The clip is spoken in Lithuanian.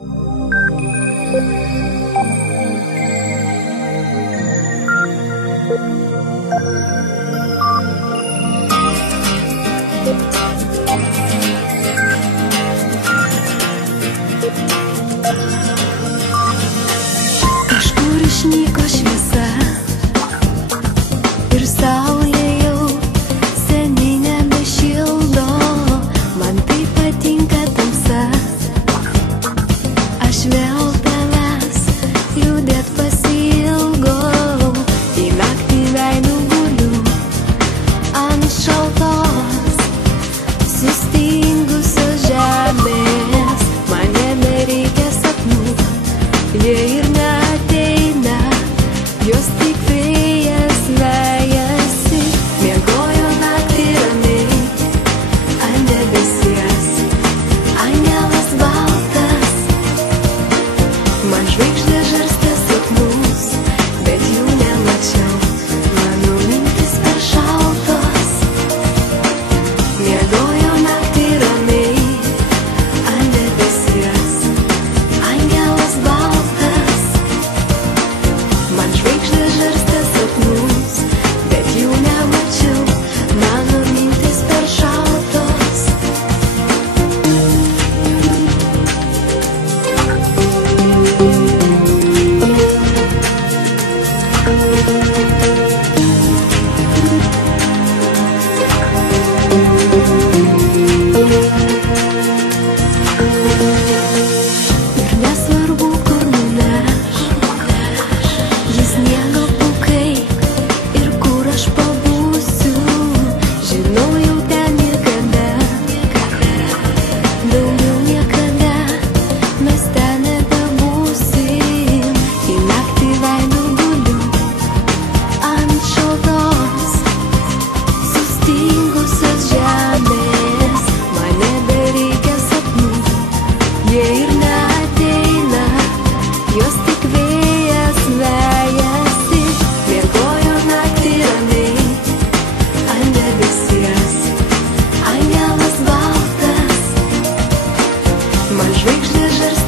Kažkur išnyko šviesa ir saulė jau seniai nebešildo. Man tai patinka tamsa, aš vėl tavęs judėt pasiilgau. Į naktį veidu guliu ant šaltos sustingusios žemės. Man nebereikia sapnų, jie ir neateina, jos tik vėjas vejasi. Miegojo naktį ramiai ant debesies, angelas baltas. Man žvaigždė žarstė sapnus, bet jų nemačiau, mano mintis per šaltos. Miegojo naktį ramiai ant debesies, angelas baltas. Man žvaigždė žarstė sapnus, bet jų nemačiau, mano mintis per šaltos. Ir nesvarbu, kur nuneš jis sniego pūkai ir kur aš pabūsiu. Žinau, jau ten niekada, daugiau niekada mes ten nebebūsim. Į naktį veidu guliu ant šaltos sustingusios žemės. Man nebereikia sapnų, jie ir neateina, jos tik vėjas vejasi. Miegojo naktį ramiai ant debesies, angelas baltas. Man žvaigždė žarstė